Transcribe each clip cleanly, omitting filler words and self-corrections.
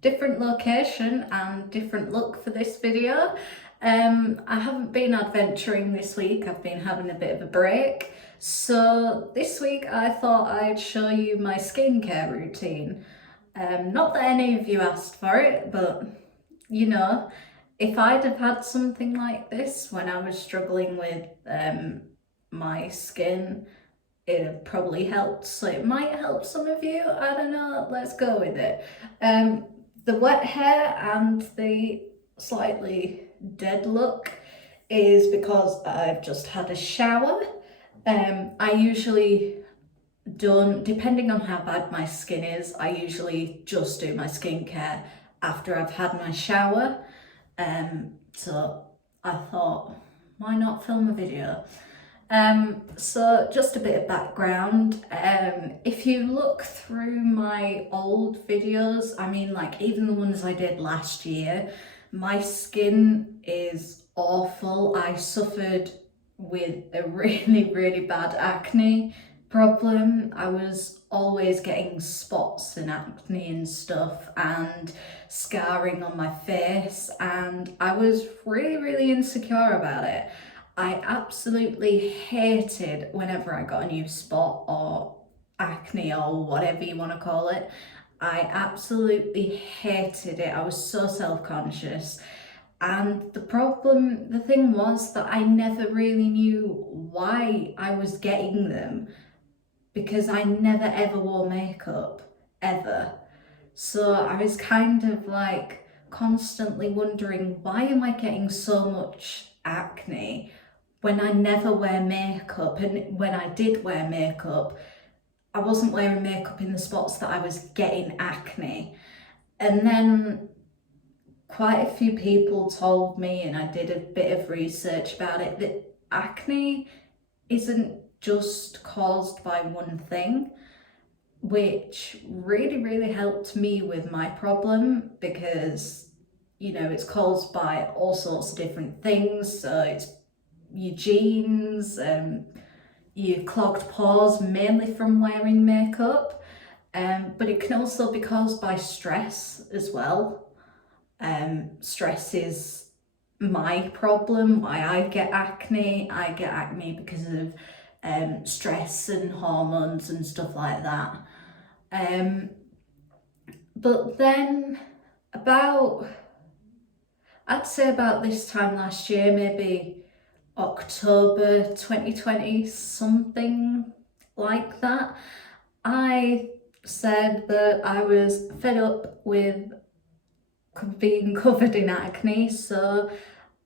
different location and different look for this video. I haven't been adventuring this week, I've been having a bit of a break. So this week I thought I'd show you my skincare routine. Not that any of you asked for it, but you know, if I'd have had something like this when I was struggling with my skin, it'd have probably helped. So it might help some of you, I don't know, let's go with it. The wet hair and the slightly dead look is because I've just had a shower. I usually don't, depending on how bad my skin is, I usually just do my skincare after I've had my shower. So I thought, why not film a video? So just a bit of background. If you look through my old videos, I mean, like even the ones I did last year, my skin is awful. I suffered with a really bad acne problem. I was always getting spots and acne and stuff and scarring on my face, and I was really insecure about it. I absolutely hated whenever I got a new spot or acne or whatever you want to call it. I absolutely hated it. I was so self-conscious. And the thing was that I never really knew why I was getting them because I never ever wore makeup, ever. So I was kind of like constantly wondering, why am I getting so much acne when I never wear makeup? And when I did wear makeup, I wasn't wearing makeup in the spots that I was getting acne. And then quite a few people told me, and I did a bit of research about it, that acne isn't just caused by one thing, which really helped me with my problem because, you know, it's caused by all sorts of different things. So it's your genes, your clogged pores, mainly from wearing makeup, but it can also be caused by stress as well. Stress is my problem, why I get acne. I get acne because of stress and hormones and stuff like that. But then I'd say about this time last year, maybe October 2020, something like that, I said that I was fed up with being covered in acne, so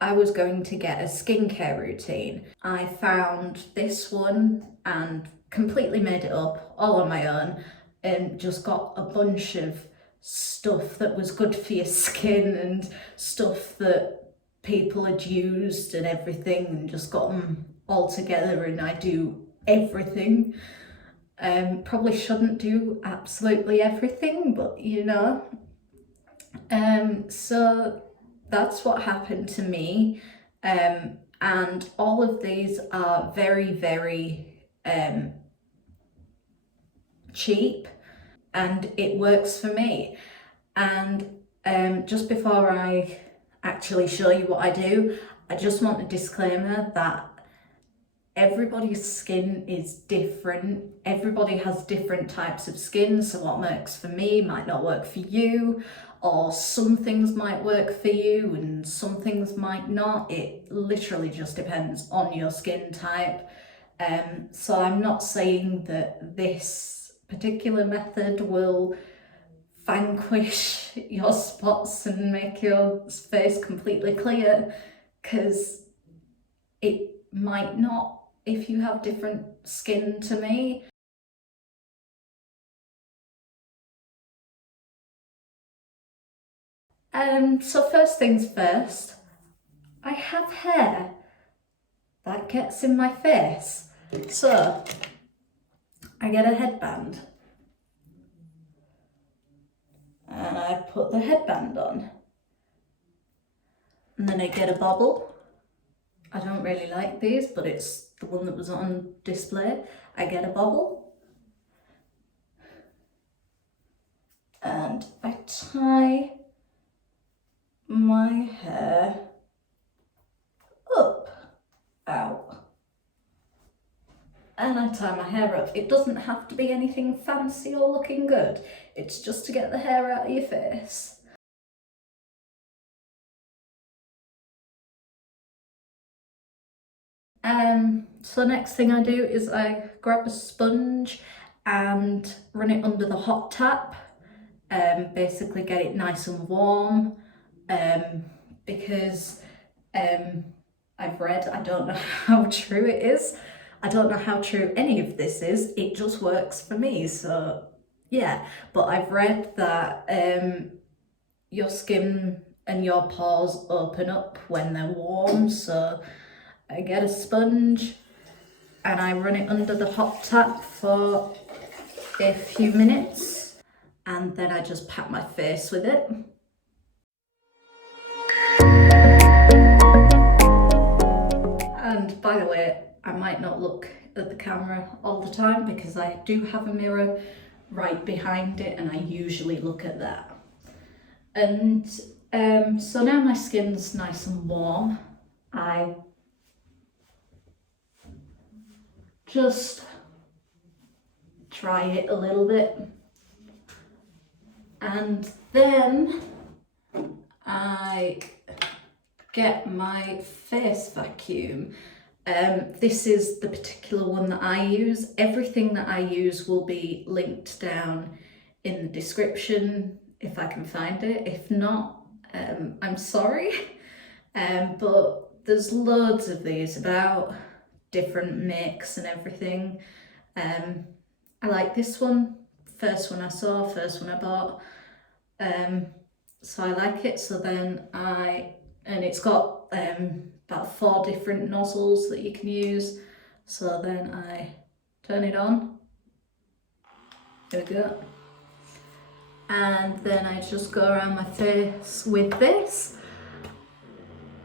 I was going to get a skincare routine. I found this one and completely made it up all on my own and just got a bunch of stuff that was good for your skin and stuff that people had used and everything, and just got them all together, and I do everything. Probably shouldn't do absolutely everything, but you know. So that's what happened to me. And all of these are very cheap, and it works for me. And just before I actually show you what I do, I just want a disclaimer that everybody's skin is different. Everybody has different types of skin, so what works for me might not work for you, or some things might work for you and some things might not. It literally just depends on your skin type. So I'm not saying that this particular method will vanquish your spots and make your face completely clear, because it might not if you have different skin to me. So first things first, I have hair that gets in my face. So I get a headband and I put the headband on, and then I get a bobble. I don't really like these, but it's the one that was on display. I get a bobble. and I tie my hair up, out, and I tie my hair up. It doesn't have to be anything fancy or looking good, it's just to get the hair out of your face. So next thing I do is I grab a sponge and run it under the hot tap, basically get it nice and warm, because I've read, I don't know how true it is, I don't know how true any of this is, it just works for me, so yeah. But I've read that your skin and your pores open up when they're warm, so I get a sponge and I run it under the hot tap for a few minutes, and then I just pat my face with it. And by the way, I might not look at the camera all the time because I do have a mirror right behind it and I usually look at that. And so now my skin's nice and warm, I just dry it a little bit, and then I get my face vacuum. This is the particular one that I use. Everything that I use will be linked down in the description if I can find it. If not, I'm sorry. But there's loads of these about, different makes and everything. I like this one, first one I saw, first one I bought, so I like it. So then and it's got about 4 different nozzles that you can use, so then I turn it on, there we go, and then I just go around my face with this,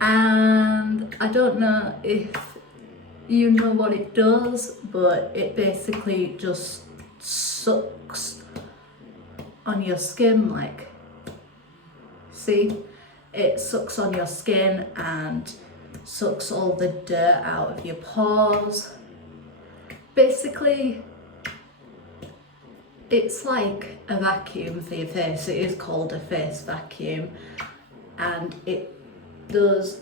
and I don't know if you know what it does, but it basically just sucks on your skin, like, see? It sucks on your skin and sucks all the dirt out of your pores. Basically, it's like a vacuum for your face. It is called a face vacuum, and it does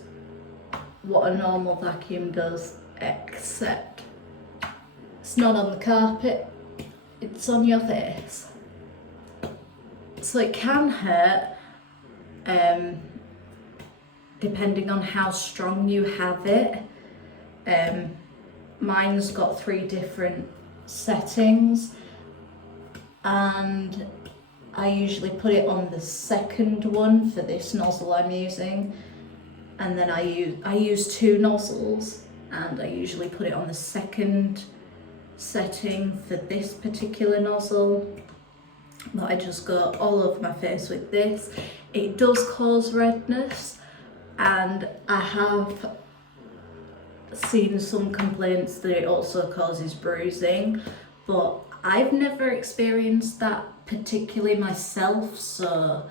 what a normal vacuum does, except it's not on the carpet, it's on your face. So it can hurt, depending on how strong you have it. Mine's got 3 different settings, and I usually put it on the second one for this nozzle I'm using, and then I use 2 nozzles, and I usually put it on the second setting for this particular nozzle. But I just go all over my face with this. It does cause redness, and I have seen some complaints that it also causes bruising, but I've never experienced that particularly myself, so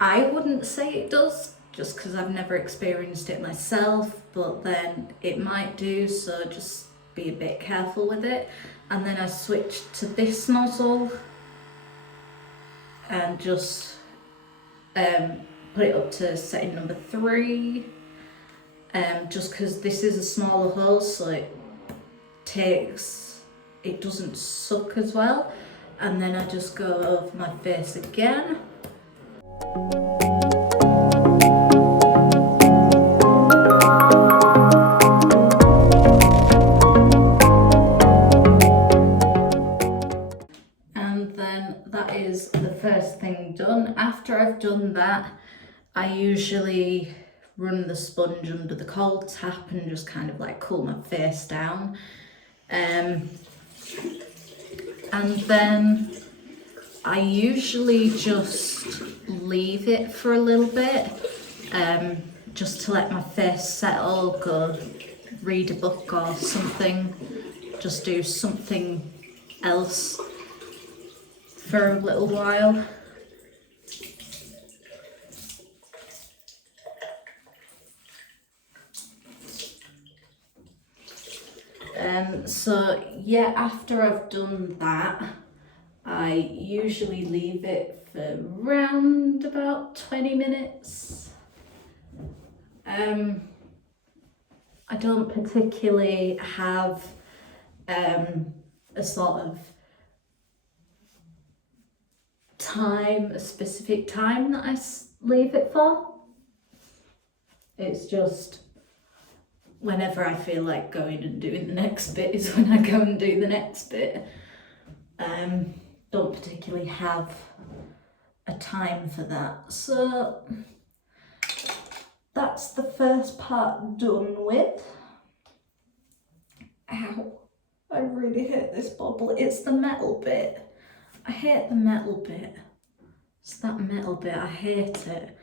I wouldn't say it does, just because I've never experienced it myself, but then it might do, so just be a bit careful with it. And then I switched to this nozzle and just put it up to setting number 3, just because this is a smaller hose, so it doesn't suck as well. And then I just go over my face again. And then that is the first thing done. After I've done that, I usually run the sponge under the cold tap and just kind of like cool my face down. And then I usually just leave it for a little bit, just to let my face settle, go read a book or something, just do something else for a little while. So yeah, after I've done that, I usually leave it for around about 20 minutes. I don't particularly have a sort of time, a specific time that I leave it for. It's just whenever I feel like going and doing the next bit is when I go and do the next bit. Don't particularly have a time for that. So that's the first part done with. Ow, I really hate this bobble. It's the metal bit. I hate the metal bit. It's that metal bit, I hate it.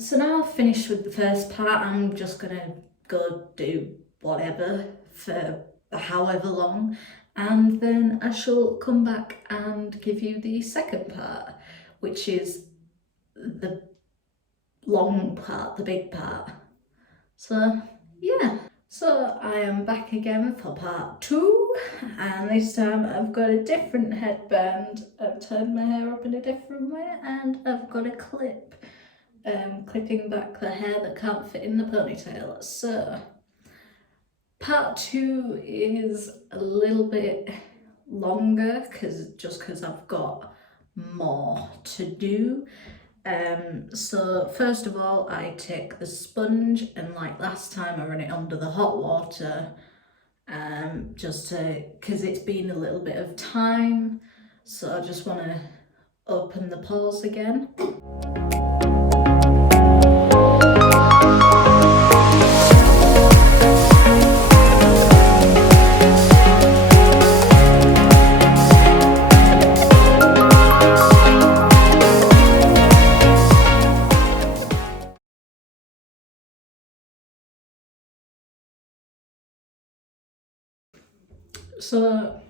So now I've finished with the first part, I'm just gonna go do whatever for however long, and then I shall come back and give you the second part, which is the long part, the big part. So yeah, so I am back again for part 2, and this time I've got a different headband. I've turned my hair up in a different way, and I've got a clip clipping back the hair that can't fit in the ponytail. So part 2 is a little bit longer because I've got more to do. So first of all, I take the sponge, and like last time I run it under the hot water, just to, because it's been a little bit of time, so I just want to open the pores again. So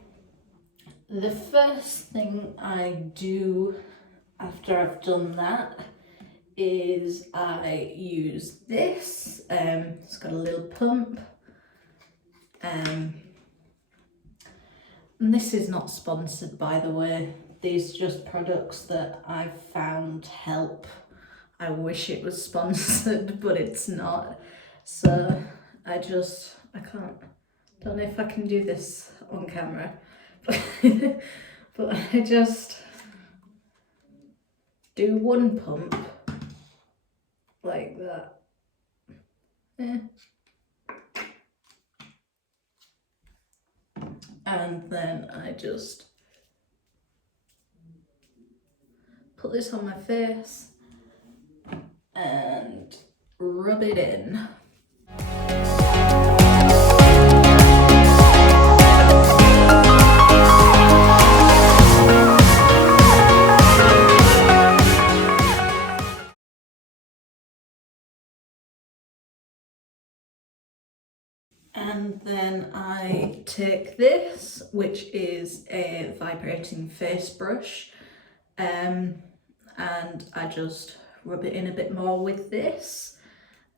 the first thing I do after I've done that is I use this. It's got a little pump. And this is not sponsored, by the way. These are just products that I've found help. I wish it was sponsored, but it's not. So I don't know if I can do this on camera, but I just do one pump like that. And then I just put this on my face and rub it in. And then I take this, which is a vibrating face brush, and I just rub it in a bit more with this.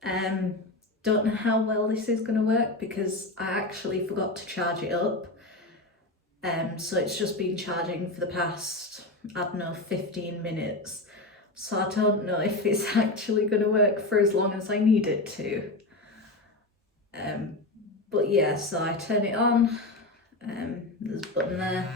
Don't know how well this is going to work because I actually forgot to charge it up. So it's just been charging for the past, I don't know, 15 minutes. So I don't know if it's actually going to work for as long as I need it to. But yeah, so I turn it on, there's a button there.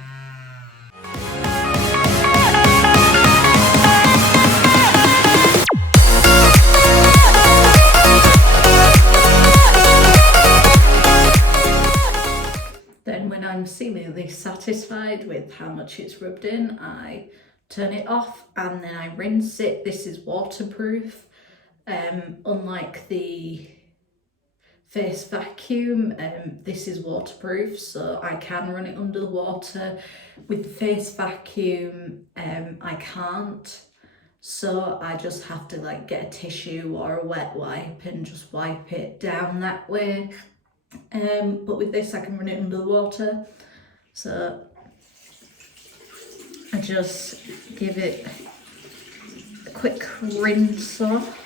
Then when I'm seemingly satisfied with how much it's rubbed in, I turn it off and then I rinse it. This is waterproof, unlike the face vacuum, this is waterproof, so I can run it under the water. With the face vacuum, I can't, so I just have to like get a tissue or a wet wipe and just wipe it down that way. But with this I can run it under the water, so I just give it a quick rinse off,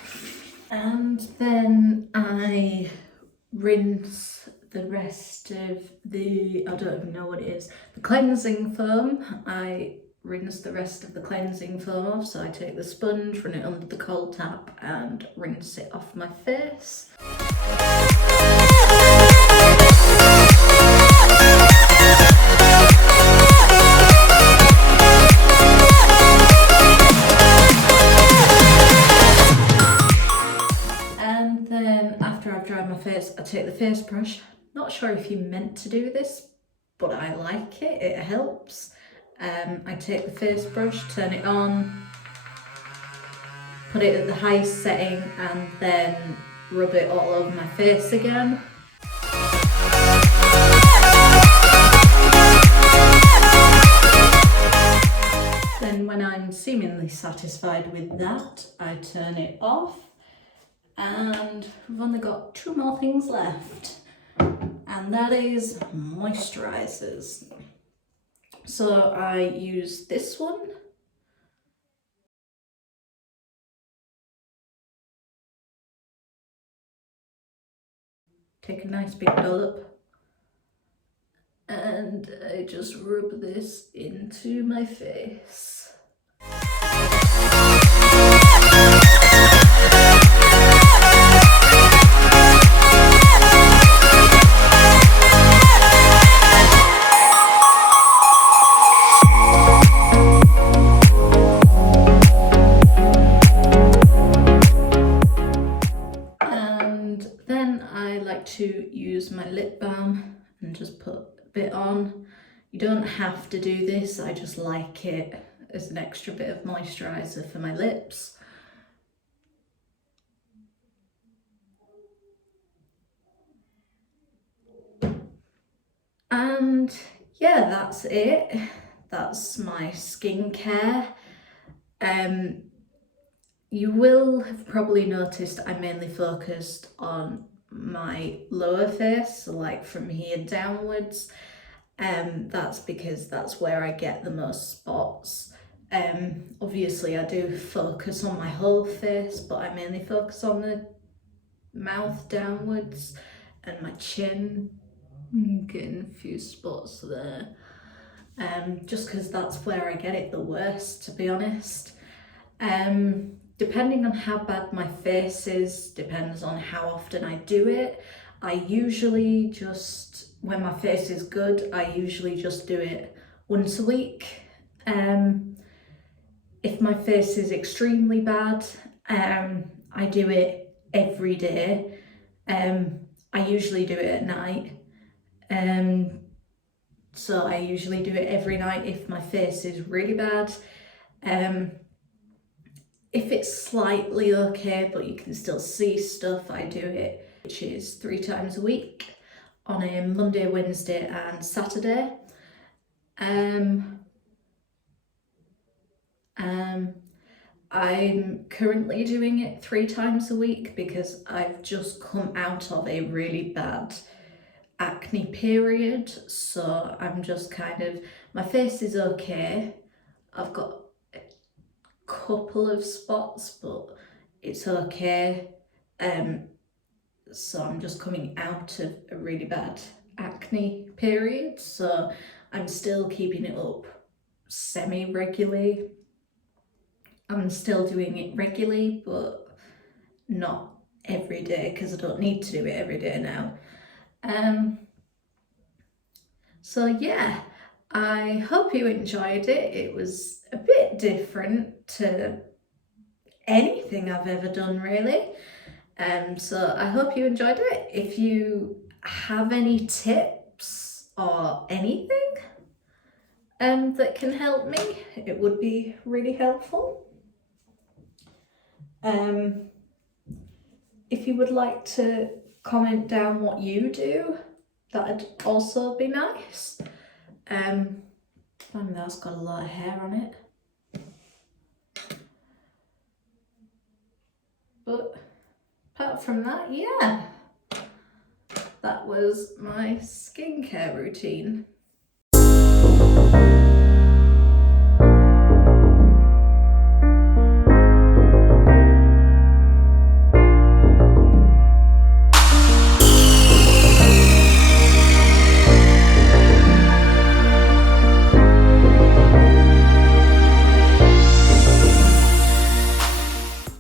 and then I rinse the rest of the, I don't even know what it is, the cleansing foam. I rinse the rest of the cleansing foam off, so I take the sponge, run it under the cold tap and rinse it off my face. And then after I've dried my face, I take the face brush. Not sure if you're meant to do this, but I like it, it helps. I take the face brush, turn it on, put it at the highest setting, and then rub it all over my face again. Then when I'm seemingly satisfied with that, I turn it off, and we've only got 2 more things left, and that is moisturisers. So I use this one. Take a nice big dollop, and I just rub this into my face. To use my lip balm and just put a bit on. You don't have to do this, I just like it as an extra bit of moisturiser for my lips. And yeah, that's it. That's my skincare. You will have probably noticed I mainly focused on my lower face, so like from here downwards. That's because that's where I get the most spots. Obviously I do focus on my whole face, but I mainly focus on the mouth downwards and my chin. I'm getting a few spots there. Just because that's where I get it the worst, to be honest. Depending on how bad my face is, depends on how often I do it. I usually just, when my face is good, I usually just do it once a week. If my face is extremely bad, I do it every day. I usually do it at night. So I usually do it every night if my face is really bad. If it's slightly okay, but you can still see stuff, I do it, which is 3 times a week on a Monday, Wednesday and Saturday. I'm currently doing it 3 times a week because I've just come out of a really bad acne period, so I'm just kind of, my face is okay. I've got couple of spots, but it's okay. So I'm just coming out of a really bad acne period, so I'm still keeping it up semi-regularly. I'm still doing it regularly, but not every day because I don't need to do it every day now. So yeah, I hope you enjoyed it. It was a bit different to anything I've ever done, really. So I hope you enjoyed it. If you have any tips or anything that can help me, it would be really helpful. If you would like to comment down what you do, that'd also be nice. That's got a lot of hair on it. But apart from that, yeah, that was my skincare routine.